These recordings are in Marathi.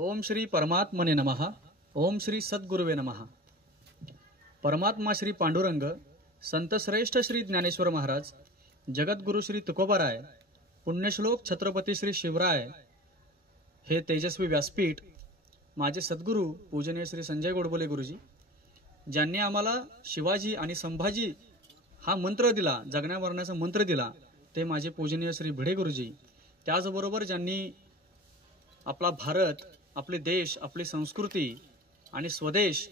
ओम श्री परमात्मने नमः. ओम श्री सद्गुरुवे नमः. परमात्मा श्री पांडुरंग, संत श्रेष्ठ श्री ज्ञानेश्वर महाराज, जगद्गुरु श्री तुकोबाराय, पुण्यश्लोक छत्रपती श्री शिवराय, हे तेजस्वी व्यासपीठ, माझे सद्गुरू पूजनीय श्री संजय गोडबोले गुरुजी, ज्यांनी आम्हाला शिवाजी आणि संभाजी हा मंत्र दिला, जगण्या मरण्याचा मंत्र दिला, ते माझे पूजनीय श्री भिडे गुरुजी. त्याचबरोबर ज्यांनी आपला भारत, आपले देश, आपली संस्कृती आणि स्वदेश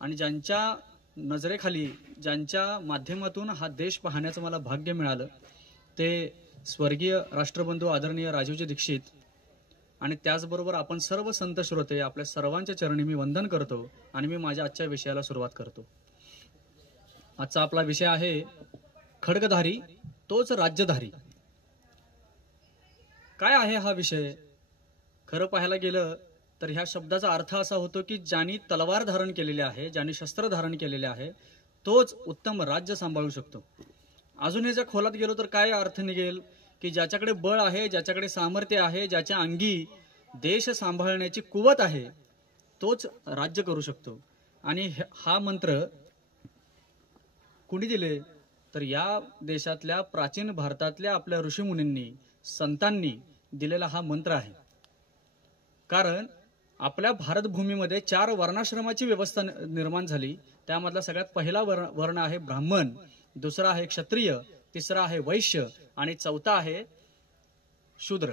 आणि ज्यांच्या नजरेखाली, ज्यांच्या माध्यमातून हा देश पाहण्याचं मला भाग्य मिळालं, ते स्वर्गीय राष्ट्रबंधू आदरणीय राजीवजी दीक्षित. आणि त्याचबरोबर आपण सर्व संत श्रोते, आपल्या सर्वांच्या चरणी मी वंदन करतो आणि मी माझ्या आजच्या विषयाला सुरुवात करतो. आजचा आपला विषय आहे खड्गधारी तोच राज्यधारी. काय आहे हा विषय? खरं पाहायला गेलं तर ह्या शब्दाचा अर्थ असा होतो की ज्यांनी तलवार धारण केलेली आहे, ज्यांनी शस्त्र धारण केलेले आहे, तोच उत्तम राज्य सांभाळू शकतो. अजून ह्याच्या खोलात गेलो तर काय अर्थ निघेल की ज्याच्याकडे बळ आहे, ज्याच्याकडे सामर्थ्य आहे, ज्याच्या अंगी देश सांभाळण्याची कुवत आहे, तोच राज्य करू शकतो. आणि हा मंत्र कुणी दिले तर या देशातल्या प्राचीन भारतातल्या आपल्या ऋषीमुनींनी, संतांनी दिलेला हा मंत्र आहे. कारण आपल्या भारतभूमीमध्ये 4 वर्णाश्रमाची व्यवस्था निर्माण झाली. त्यामधला सगळ्यात पहिला वर्ण आहे ब्राह्मण, दुसरा आहे क्षत्रिय, तिसरा आहे वैश्य आणि चौथा आहे शूद्र.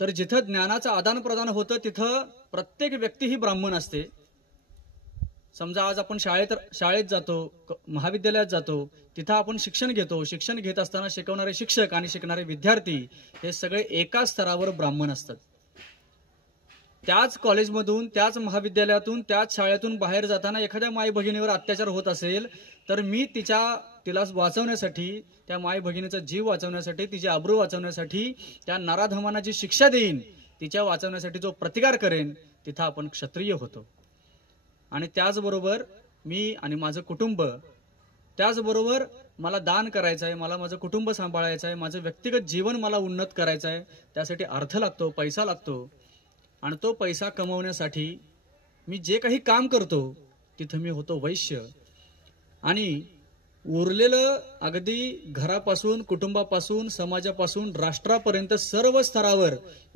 तर जिथं ज्ञानाचं आदान प्रदान होतं तिथं प्रत्येक व्यक्ती ही ब्राह्मण असते. समजा आज आपण शाळेत जातो, महाविद्यालयात जातो, तिथं आपण शिक्षण घेतो. शिक्षण घेत असताना शिकवणारे शिक्षक आणि शिकणारे विद्यार्थी हे सगळे एकाच स्तरावर ब्राह्मण असतात. त्याच कॉलेजमधून, त्याच महाविद्यालयातून, त्याच शाळेतून बाहेर जाताना एखाद्या माई भगिनीवर अत्याचार होत असेल तर मी तिला वाचवण्यासाठी, त्या माई भगिनीचा जीव वाचवण्यासाठी, तिची आबरू वाचवण्यासाठी, त्या नराधमांना जी शिक्षा देईन, तिच्या वाचवण्यासाठी जो प्रतिकार करेन, तिथं आपण क्षत्रिय होतो. आणि त्याचबरोबर मी आणि माझं कुटुंब, त्याचबरोबर मला दान करायचं आहे, मला माझं कुटुंब सांभाळायचं आहे, माझं व्यक्तिगत जीवन मला उन्नत करायचं आहे, त्यासाठी अर्थ लागतो, पैसा लागतो. आणि तो पैसा कमवण्यासाठी मी जे काही काम करतो तिथं मी होतो वैश्य. आणि उरलेलं अगदी घरापासून, कुटुंबापासून, समाजापासून, राष्ट्रापर्यंत सर्व स्तरावर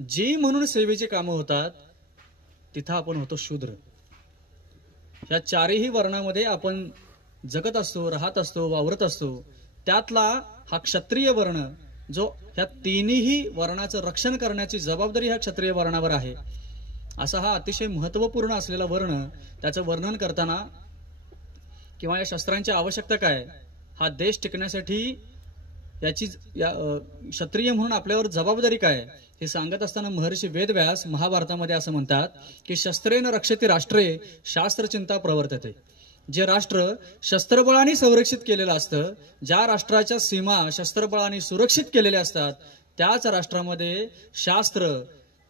जी म्हणून सेवेची कामं होतात तिथं आपण होतो शूद्र. या 4ही वर्णामध्ये आपण जगत असतो, राहत असतो, वावरत असतो. त्यातला हा क्षत्रिय वर्ण, जो ह्या 3ही वर्णाचं रक्षण करण्याची जबाबदारी ह्या क्षत्रिय वर्णावर आहे, असा हा अतिशय महत्वपूर्ण असलेला वर्ण, त्याचं वर्णन करताना किंवा या शस्त्रांची आवश्यकता काय, हा देश टिकण्यासाठी याची क्षत्रिय म्हणून आपल्यावर जबाबदारी काय, हे सांगत असताना महर्षी वेदव्यास महाभारतामध्ये असं म्हणतात की शस्त्रेन रक्षते राष्ट्रे शास्त्रचिंता प्रवर्तते. जे राष्ट्र शस्त्रबळाने संरक्षित केलेलं असतं, ज्या राष्ट्राच्या सीमा शस्त्रबळाने सुरक्षित केलेल्या असतात, त्याच राष्ट्रामध्ये शास्त्र,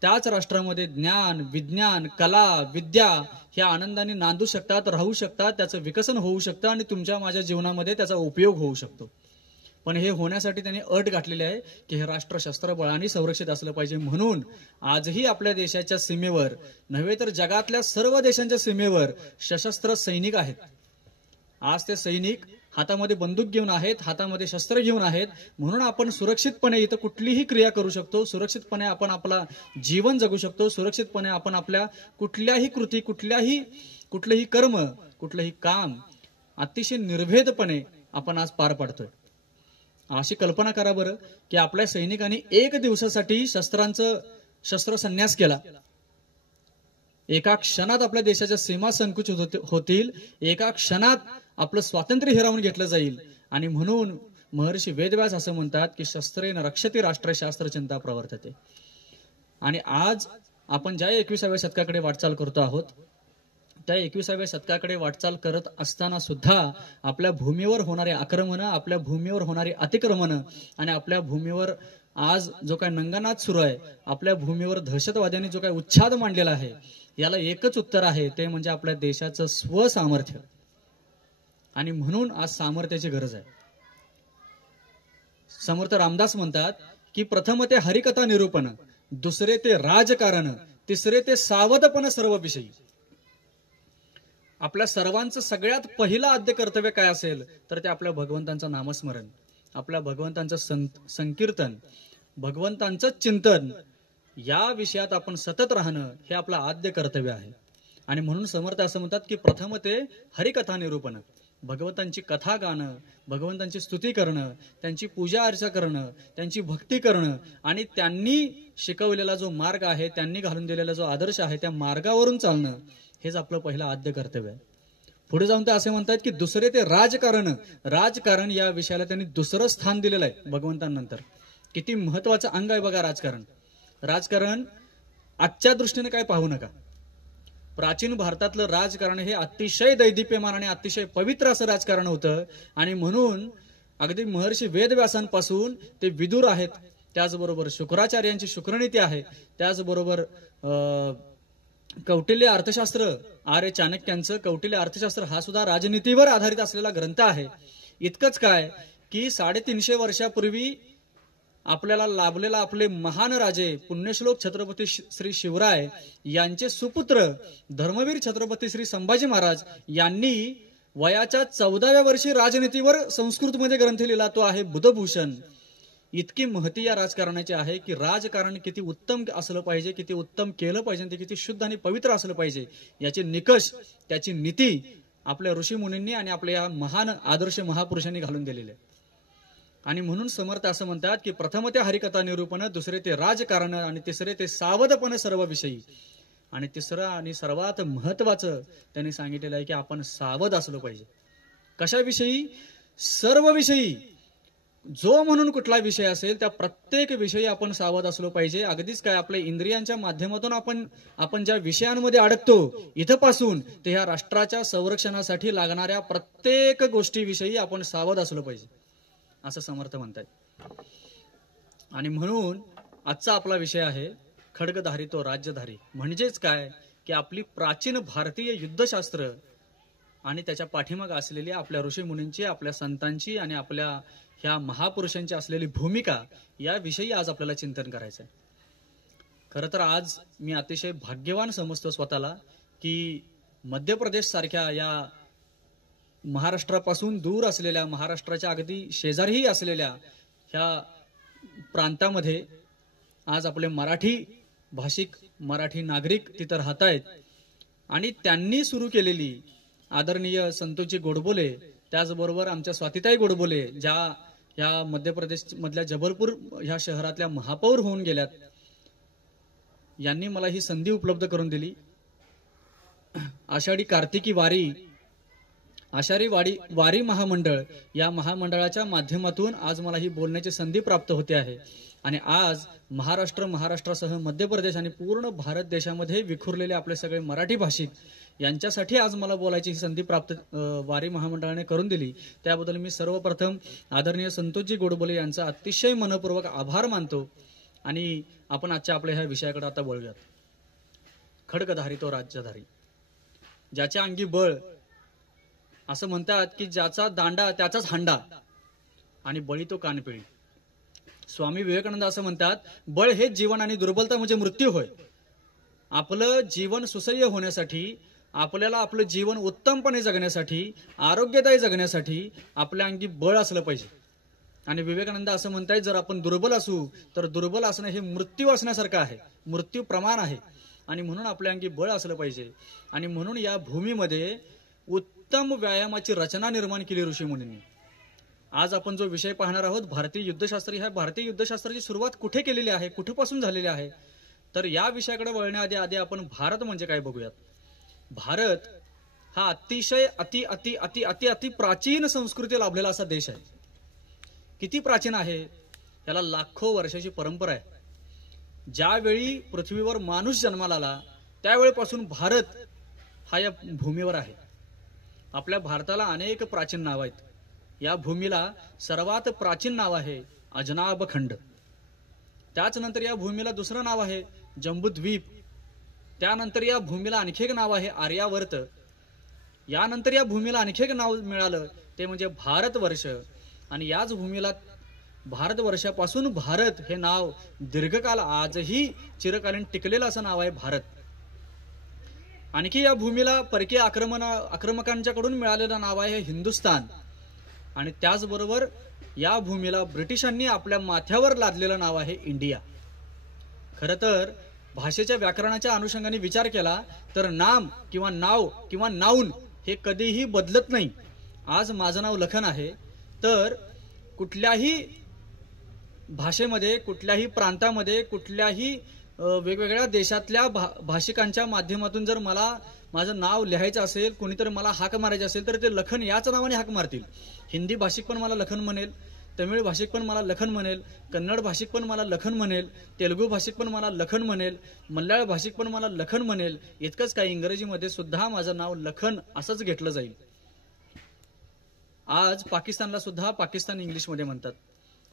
त्याच राष्ट्रामध्ये ज्ञान, विज्ञान, कला, विद्या ह्या आनंदाने नांदू शकतात, राहू शकतात, त्याचं विकसन होऊ शकतं आणि तुमच्या माझ्या जीवनामध्ये त्याचा उपयोग होऊ शकतो. पण हे होण्यासाठी त्यांनी अट घातलेली आहे की हे राष्ट्र शस्त्रबळाने संरक्षित असलं पाहिजे. म्हणून आजही आपल्या देशाच्या सीमेवर नव्हे तर जगातल्या सर्व देशांच्या सीमेवर सशस्त्र सैनिक आहेत. आज ते सैनिक हातामध्ये बंदूक घेऊन आहेत, हातामध्ये शस्त्र घेऊन आहेत. म्हणून आपण सुरक्षितपणे इथं कुठलीही क्रिया करू शकतो, सुरक्षितपणे आपण आपला जीवन जगू शकतो, सुरक्षितपणे आपण आपल्या कुठल्याही कृती, कुठलंही कर्म, कुठलंही काम अतिशय निर्भेदपणे आपण आज पार पाडतोय. अशी कल्पना करा बरं की आपल्या सैनिकांनी 1 दिवसासाठी शस्त्र संन्यास केला. एका क्षणात आपल्या देशाच्या सीमा संकुचित होतील, एका क्षणात आपलं स्वातंत्र्य हिरावून घेतलं जाईल. आणि म्हणून महर्षी वेदव्यास असं म्हणतात की शस्त्रेन रक्षते राष्ट्र शास्त्रचिंता प्रवर्तते. आणि आज आपण ज्या 21व्या शतकाकडे वाटचाल करतो आहोत, त्या 21व्या शतकाकडे वाटचाल करत असताना सुद्धा आपल्या भूमीवर होणारे आक्रमण, आपल्या भूमीवर होणारी अतिक्रमण आणि आपल्या भूमीवर आज जो काय नंगानाच सुरू आहे, आपल्या भूमीवर दहशतवाद्यांनी जो काय उच्छाद मांडलेला आहे, याला एकच उत्तर आहे, ते म्हणजे आपल्या देशाचं स्वसामर्थ्य. आणि म्हणून आज सामर्थ्याची गरज आहे. समर्थ रामदास म्हणतात की प्रथम ते हरिकथा निरूपण, दुसरे ते राजकारण, तिसरे ते सावधपण सर्व विषयी. आपल्या सर्वांचं सगळ्यात पहिलं आद्य कर्तव्य काय असेल तर ते आपल्या भगवंतांचं नामस्मरण, आपल्या भगवंतांचं संकीर्तन, भगवंतांचं चिंतन, या विषयात आपण सतत राहणं हे आपलं आद्य कर्तव्य आहे. आणि म्हणून समर्थ असं म्हणतात की प्रथम ते हरिकथा निरूपण, भगवंतांची कथा गाणं, भगवंतांची स्तुती करणं, त्यांची पूजा अर्चा करणं, त्यांची भक्ती करणं आणि त्यांनी शिकवलेला जो मार्ग आहे, त्यांनी घालून दिलेला जो आदर्श आहे, त्या मार्गावरून चालणं हेच आपलं पहिलं आद्य कर्तव्य आहे. पुढे जाऊन ते असे म्हणतात की दुसरे ते राजकारण, राजकारण या विषयाला त्यांनी दुसरं स्थान दिलेलं आहे भगवंतांनंतर. किती महत्वाचं अंग आहे बघा राजकारण. राजकारण आजच्या दृष्टीने काय पाहू नका, प्राचीन भारतातलं राजकारण हे अतिशय दैदिप्यमान आणि अतिशय पवित्र असं राजकारण होतं. आणि म्हणून अगदी महर्षी वेदव्यासांपासून ते विदुर आहेत, त्याचबरोबर शुक्राचार्यांची शुक्रनीती आहे, त्याचबरोबर कौटिल्य अर्थशास्त्र, आर्य चाणक्यांचं कौटिल्य अर्थशास्त्र हा सुद्धा राजनीतीवर आधारित असलेला ग्रंथ आहे. इतकंच काय की 350 वर्षापूर्वी आपल्याला लाभलेला आपले महान राजे पुण्यश्लोक छत्रपती श्री शिवराय यांचे सुपुत्र धर्मवीर छत्रपती श्री संभाजी महाराज यांनी वयाच्या 14व्या वर्षी राजनीतीवर संस्कृतमध्ये ग्रंथ लिहिला, तो आहे बुधभूषण. इतकी महती या राजकारणाची आहे की राजकारण किती उत्तम असलं पाहिजे, किती उत्तम केलं पाहिजे, ते किती शुद्ध आणि पवित्र असलं पाहिजे, याचे निकष, त्याची नीती आपल्या ऋषी मुनींनी आणि आपल्या या महान आदर्श महापुरुषांनी घालून दिलेले. आणि म्हणून समर्थ असं म्हणतात की प्रथम ते हरिकथा निरूपण, दुसरे ते राजकारण आणि तिसरे ते सावधपण सर्व विषयी. आणि तिसरं आणि सर्वात महत्वाचं त्यांनी सांगितलेलं आहे की आपण सावध असलो पाहिजे. कशाविषयी? सर्व विषयी. जो म्हणून कुठला विषय असेल त्या प्रत्येक विषयी आपण सावध असलो पाहिजे. अगदीच काय, आपल्या इंद्रियांच्या माध्यमातून आपण ज्या विषयांमध्ये अडकतो इथपासून ते ह्या राष्ट्राच्या संरक्षणासाठी लागणाऱ्या प्रत्येक गोष्टीविषयी आपण सावध असलो पाहिजे असं समर्थ म्हणतात. आणि म्हणून आजचा आपला विषय आहे खड्गधारी तो राज्यधारी. म्हणजेच काय की आपली प्राचीन भारतीय युद्धशास्त्र आणि त्याच्या पाठीमागे असलेली आपल्या ऋषी मुनींची, आपल्या संतांची आणि आपल्या ह्या महापुरुषांची असलेली भूमिका, याविषयी आज आपल्याला चिंतन करायचं आहे. खरं तर आज मी अतिशय भाग्यवान समजतो स्वतःला की मध्य प्रदेश सारख्या या महाराष्ट्रापासून दूर असलेल्या, महाराष्ट्राच्या अगदी शेजारीही असलेल्या ह्या प्रांतामध्ये आज आपले मराठी भाषिक, मराठी नागरिक तिथं राहत आहेत. आणि त्यांनी सुरू केलेली आदरणीय संतोषजी गोडबोले, त्याचबरोबर आमच्या स्वातिताई गोडबोले, ज्या ह्या मध्य प्रदेश मधल्या जबलपूर ह्या शहरातल्या महापौर होऊन गेल्यात, यांनी मला ही संधी उपलब्ध करून दिली. आषाढी कार्तिकी वारी, आषाढी वारी महामंडळ, या महामंडळाच्या माध्यमातून आज मला ही बोलण्याची संधी प्राप्त होते आहे. आणि आज महाराष्ट्रासह मध्य प्रदेश आणि पूर्ण भारत देशामध्ये विखुरलेले आपले सगळे मराठी भाषिक यांच्यासाठी आज मला बोलायची ही संधी प्राप्त वारी महामंडळाने करून दिली. त्याबद्दल मी सर्वप्रथम आदरणीय संतोषजी गोडबोले यांचा अतिशय मनपूर्वक आभार मानतो. आणि आपण आजच्या आपल्या ह्या विषयाकडे आता वळूयात. खड्गधारी तो राज्यधारी. ज्याच्या अंगी बळ, असं म्हणतात की ज्याचा दांडा त्याचाच हांडा आणि बळी तो कानपिळी. स्वामी विवेकानंद असं म्हणतात, बळ हे जीवन आणि दुर्बलता म्हणजे मृत्यू होय. आपलं जीवन सुसह्य होण्यासाठी, आपल्याला आपलं जीवन उत्तमपणे जगण्यासाठी, आरोग्यदायी जगण्यासाठी आपल्या अंगी बळ असलं पाहिजे. आणि विवेकानंद असं म्हणतात, जर आपण दुर्बल असू तर दुर्बल असणं हे मृत्यू असण्यासारखं आहे, मृत्यू प्रमाण आहे. आणि म्हणून आपल्या अंगी बळ असलं पाहिजे. आणि म्हणून या भूमीमध्ये उत्तम व्यायामाची रचना निर्माण केली ऋषीमुनींनी. आज आपण जो विषय पाहणार आहोत भारतीय युद्धशास्त्र, ह्या भारतीय युद्धशास्त्राची सुरुवात कुठे केलेली आहे, कुठेपासून झालेली आहे, तर या विषयाकडे वळण्याआधी आपण भारत म्हणजे काय बघूयात. भारत हा अतिशय अति अति अति अति अति प्राचीन संस्कृती लाभलेला असा देश आहे. किती प्राचीन आहे, याला लाखो वर्षाची परंपरा आहे. ज्यावेळी पृथ्वीवर माणूस जन्माला आला त्यावेळेपासून भारत हा या भूमीवर आहे. आपल्या भारताला अनेक प्राचीन नाव आहेत. या भूमीला सर्वात प्राचीन नाव आहे अजनाब खंड. त्याच नंतर या भूमीला दुसरं नाव आहे जम्बूद्वीप. त्यानंतर या भूमीला आणखी एक नाव आहे आर्यावर्त. यानंतर या भूमीला आणखी एक नाव मिळालं ते म्हणजे भारतवर्ष. आणि याच भूमीला भारतवर्षापासून भारत हे नाव दीर्घकाल आजही चिरकालीन टिकलेलं असं नाव आहे भारत. आणखी या भूमीला परकीय आक्रमकांच्याकडून मिळालेलं नाव आहे हिंदुस्थान. आणि त्याचबरोबर या भूमीला ब्रिटिशांनी आपल्या माथ्यावर लादलेलं नाव आहे इंडिया. खरं तर भाषेच्या व्याकरणाच्या अनुषंगाने विचार केला तर नाम किंवा नाव किंवा नाऊन हे कधीही बदलत नाही. आज माझं नाव लखन आहे, तर कुठल्याही भाषेमध्ये, कुठल्याही प्रांतामध्ये, कुठल्याही वेगवेगळ्या देशातल्या भाषिकांच्या माध्यमातून जर मला माझं नाव लिहायचं असेल, कोणीतरी मला हाक मारायची असेल, तर ते लखन याच नावाने हाक मारतील. हिंदी भाषिक पण मला लखन म्हणेल, तमिळ भाषिक पण मला लखन म्हणेल, कन्नड भाषिक पण मला लखन म्हणेल, तेलुगू भाषिक पण मला लखन म्हणेल, मल्याळ भाषिक पण मला लखन म्हणेल. इतकंच काय, इंग्रजीमध्ये सुद्धा माझं नाव लखन असंच घेतलं जाईल. आज पाकिस्तानला सुद्धा पाकिस्तान इंग्लिशमध्ये म्हणतात,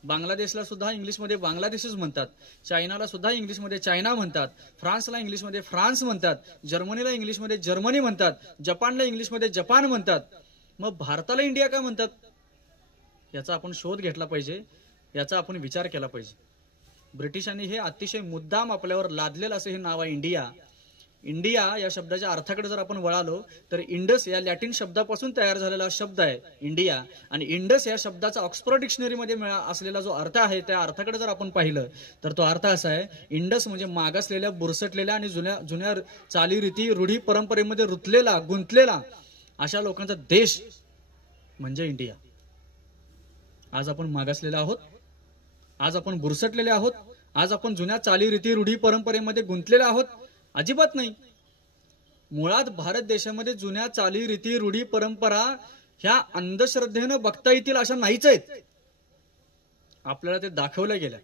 बांगलादेशला सुद्धा इंग्लिशमध्ये बांगलादेशच म्हणतात, चायनाला सुद्धा इंग्लिशमध्ये चायना म्हणतात, फ्रान्सला इंग्लिशमध्ये फ्रान्स म्हणतात, जर्मनीला इंग्लिशमध्ये जर्मनी म्हणतात, जपानला इंग्लिशमध्ये जपान म्हणतात. मग भारताला इंडिया का म्हणतात? याचा आपण शोध घेतला पाहिजे, याचा आपण विचार केला पाहिजे. ब्रिटिशांनी हे अतिशय मुद्दाम आपल्यावर लादलेलं असं हे नाव आहे इंडिया. इंडिया या शब्दाच्या अर्थाकडे जर आपण वळालो तर इंडस या लॅटिन शब्दापासून तयार झालेला शब्द आहे इंडिया. आणि इंडस या शब्दाचा ऑक्सफोर्ड डिक्शनरीमध्ये असलेला जो अर्थ आहे त्या अर्थाकडे जर आपण पाहिलं तर तो अर्थ असा आहे, इंडस म्हणजे मागासलेल्या, बुरसटलेल्या आणि जुन्या चालीरीती, रूढी परंपरेमध्ये रुतलेला, गुंतलेला अशा लोकांचा देश म्हणजे इंडिया. आज आपण मागासलेले आहोत, आज आपण बुरसटलेले आहोत, आज आपण जुन्या चालीरीती, रूढी परंपरेमध्ये गुंतलेले आहोत? अजिबात नाही. मुळात भारत देशामध्ये जुन्या चालीरीती, रूढी परंपरा ह्या अंधश्रद्धेनं बघता येतील अशा नाहीच आहेत. आपल्याला ते दाखवल्या गेल्या.